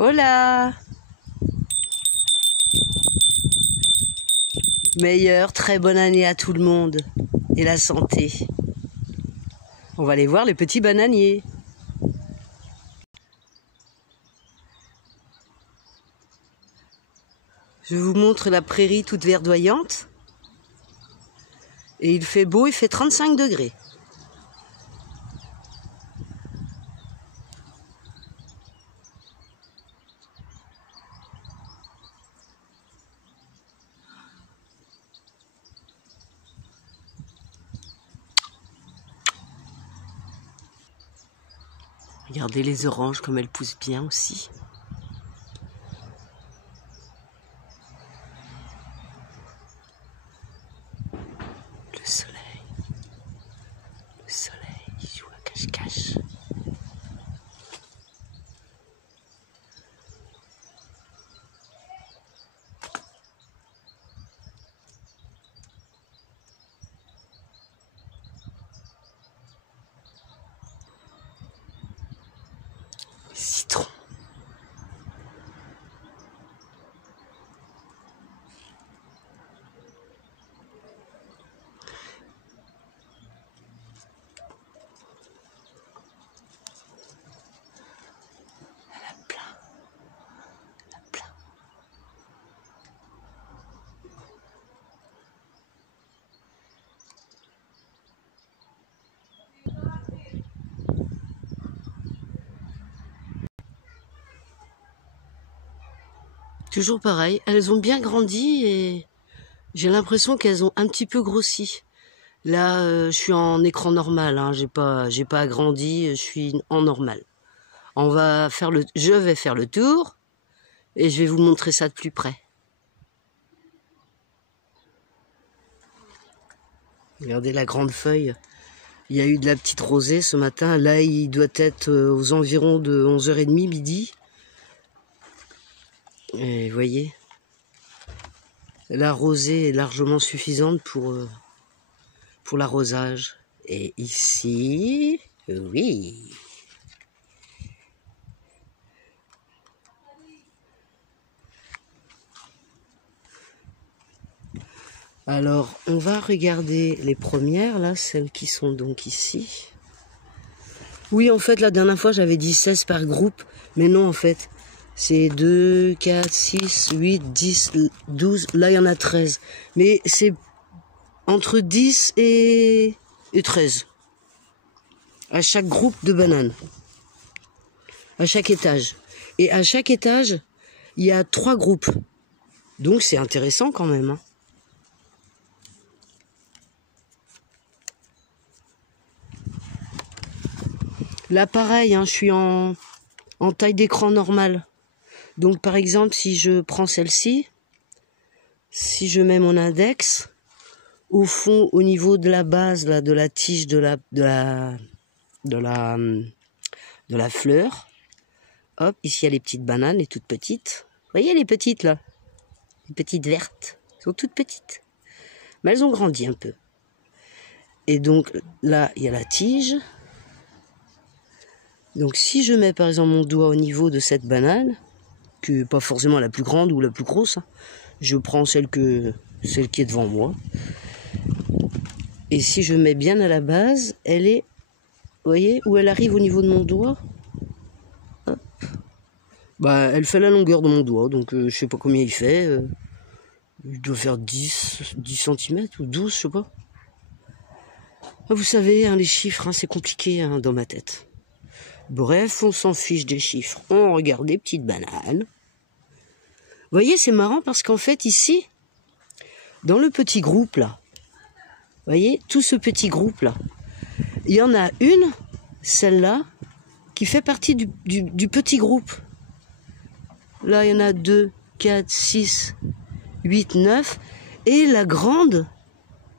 Hola! Meilleure, très bonne année à tout le monde et la santé. On va aller voir les petits bananiers. Je vous montre la prairie toute verdoyante. Et il fait beau, il fait 35 degrés. Regardez les oranges comme elles poussent bien aussi. Le soleil, il joue à cache-cache. Citron. Toujours pareil, elles ont bien grandi et j'ai l'impression qu'elles ont un petit peu grossi. Là, je suis en écran normal, hein, j'ai pas agrandi, je suis en normal. Je vais faire le tour et je vais vous montrer ça de plus près. Regardez la grande feuille. Il y a eu de la petite rosée ce matin. Là, il doit être aux environs de 11h30, midi. Et vous voyez, la rosée est largement suffisante pour l'arrosage. Et ici, oui. Alors, on va regarder les premières, là, celles qui sont donc ici. Oui, en fait, la dernière fois, j'avais dit 16 par groupe, mais non, en fait, c'est 2, 4, 6, 8, 10, 12, là, il y en a 13. Mais c'est entre 10 et 13. À chaque groupe de bananes. À chaque étage. Et à chaque étage, il y a 3 groupes. Donc, c'est intéressant quand même, hein. Là, pareil, hein, je suis en taille d'écran normale. Donc, par exemple, si je prends celle-ci, si je mets mon index, au fond, au niveau de la base, là, de la tige de la fleur, hop, ici, il y a les petites bananes, les toutes petites. Vous voyez les petites, là? Les petites vertes. Elles sont toutes petites. Mais elles ont grandi un peu. Et donc, là, il y a la tige. Donc si je mets par exemple mon doigt au niveau de cette banane, qui n'est pas forcément la plus grande ou la plus grosse, hein, je prends celle qui est devant moi. Et si je mets bien à la base, elle est, vous voyez, où elle arrive au niveau de mon doigt. Hop. Bah, elle fait la longueur de mon doigt, donc je sais pas combien il fait. Il doit faire 10 cm ou 12, je sais pas. Vous savez, hein, les chiffres, hein, c'est compliqué hein, dans ma tête. Bref, on s'en fiche des chiffres. On regarde des petites bananes. Vous voyez, c'est marrant parce qu'en fait, ici, dans le petit groupe, là, vous voyez, tout ce petit groupe-là, il y en a une, celle-là, qui fait partie du petit groupe. Là, il y en a 2, 4, 6, 8, 9. Et la grande,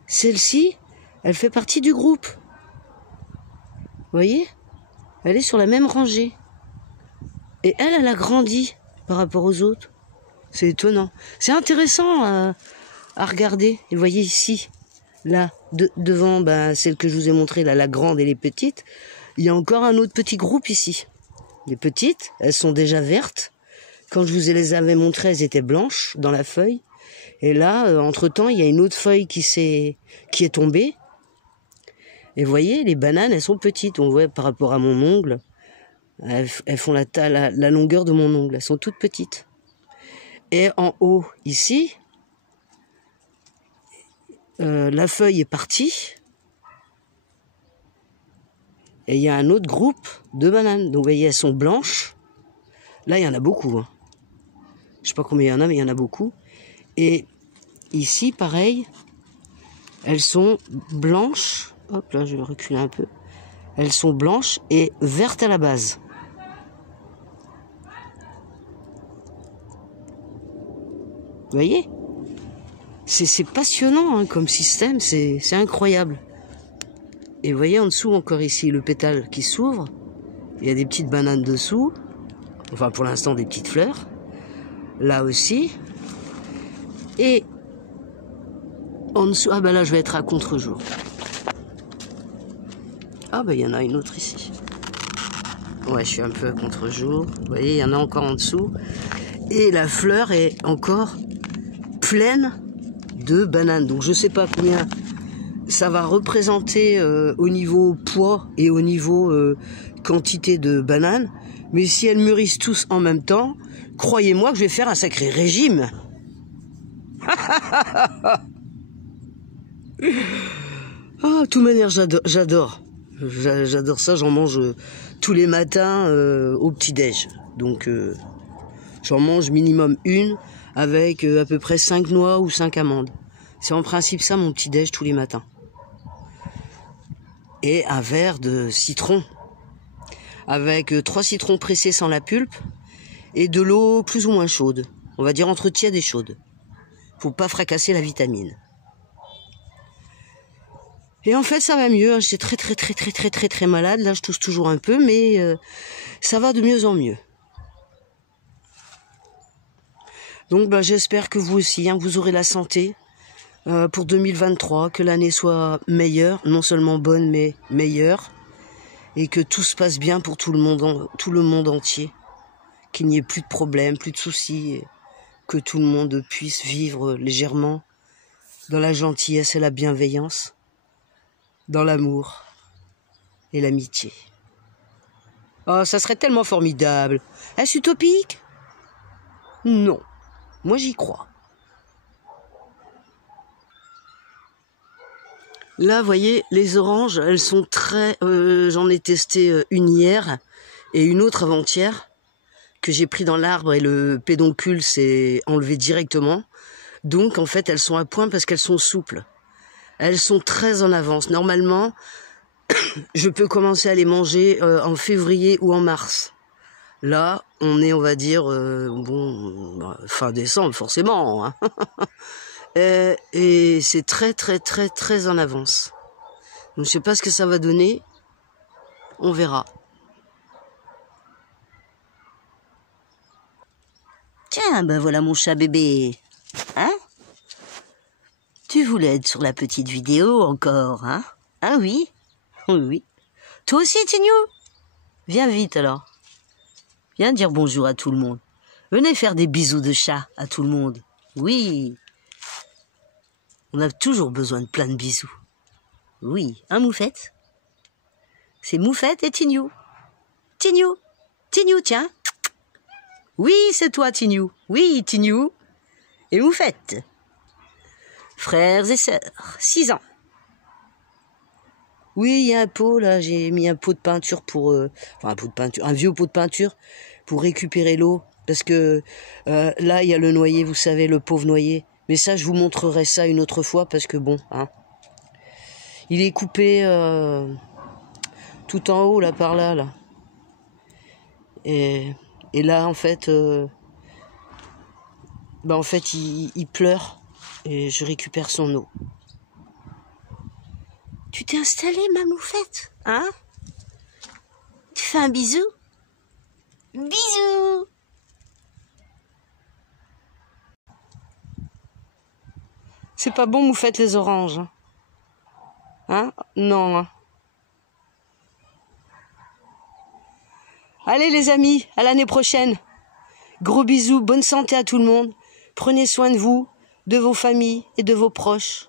celle-ci, elle fait partie du groupe. Vous voyez ? Elle est sur la même rangée. Et elle a grandi par rapport aux autres. C'est étonnant. C'est intéressant à regarder. Et vous voyez ici, là, devant celle que je vous ai montrée, là, la grande et les petites, il y a encore un autre petit groupe ici. Les petites, elles sont déjà vertes. Quand je vous les avais montrées, elles étaient blanches dans la feuille. Et là, entre-temps, il y a une autre feuille qui est tombée. Et vous voyez, les bananes, elles sont petites. On voit par rapport à mon ongle, elles font la longueur de mon ongle. Elles sont toutes petites. Et en haut, ici, la feuille est partie. Et il y a un autre groupe de bananes. Donc vous voyez, elles sont blanches. Là, il y en a beaucoup. Hein. Je ne sais pas combien il y en a, mais il y en a beaucoup. Et ici, pareil, elles sont blanches. Hop, là, je vais reculer un peu. Elles sont blanches et vertes à la base. Vous voyez? C'est passionnant hein, comme système, c'est incroyable. Et vous voyez en dessous encore ici le pétale qui s'ouvre. Il y a des petites bananes dessous. Enfin pour l'instant des petites fleurs. Là aussi. Et en dessous, ah ben là je vais être à contre-jour. Ah ben il y en a une autre ici. Ouais, je suis un peu à contre-jour. Vous voyez, il y en a encore en dessous. Et la fleur est encore pleine de bananes. Donc je sais pas combien ça va représenter au niveau poids et au niveau quantité de bananes. Mais si elles mûrissent tous en même temps, croyez-moi que je vais faire un sacré régime. Ah, de toute manière, j'adore. J'adore ça, j'en mange tous les matins au petit-déj. Donc j'en mange minimum une avec à peu près 5 noix ou 5 amandes. C'est en principe ça mon petit-déj tous les matins. Et un verre de citron. Avec 3 citrons pressés sans la pulpe et de l'eau plus ou moins chaude. On va dire entre tiède et chaude. Faut pas fracasser la vitamine. Et en fait ça va mieux, hein. J'étais très malade, là je tousse toujours un peu, mais ça va de mieux en mieux. Donc bah, j'espère que vous aussi, hein, vous aurez la santé pour 2023, que l'année soit meilleure, non seulement bonne mais meilleure, et que tout se passe bien pour tout le monde entier, qu'il n'y ait plus de problèmes, plus de soucis, et que tout le monde puisse vivre légèrement dans la gentillesse et la bienveillance, dans l'amour et l'amitié. Oh, ça serait tellement formidable. Est-ce utopique? Non. Moi, j'y crois. Là, vous voyez, les oranges, elles sont très... j'en ai testé une hier et une autre avant-hier que j'ai pris dans l'arbre et le pédoncule s'est enlevé directement. Donc, en fait, elles sont à point parce qu'elles sont souples. Elles sont très en avance. Normalement, je peux commencer à les manger en février ou en mars. Là, on est, on va dire, fin décembre, forcément. Hein. Et c'est très en avance. Donc, je sais pas ce que ça va donner. On verra. Tiens, ben voilà mon chat bébé. Hein? Tu voulais être sur la petite vidéo encore, hein? Ah oui? Oui. Toi aussi, Tignou? Viens vite alors. Viens dire bonjour à tout le monde. Venez faire des bisous de chat à tout le monde. Oui. On a toujours besoin de plein de bisous. Oui, hein, Moufette? C'est Moufette et Tignou. Tignou, tiens. Oui, c'est toi, Tignou. Oui, Tignou. Et Moufette. Frères et sœurs, 6 ans. Oui, il y a un pot, là, j'ai mis un pot de peinture pour... un pot de peinture, un vieux pot de peinture pour récupérer l'eau. Parce que là, il y a le noyer, vous savez, le pauvre noyer. Mais ça, je vous montrerai ça une autre fois parce que bon, hein. Il est coupé tout en haut, là, par là, là. Et là, en fait, il pleure et je récupère son eau. Tu t'es installée, ma Moufette, hein? Tu fais un bisou? Bisous! C'est pas bon, Moufette, les oranges. Hein? Non. Hein? Allez, les amis, à l'année prochaine. Gros bisous, bonne santé à tout le monde. Prenez soin de vous, de vos familles et de vos proches.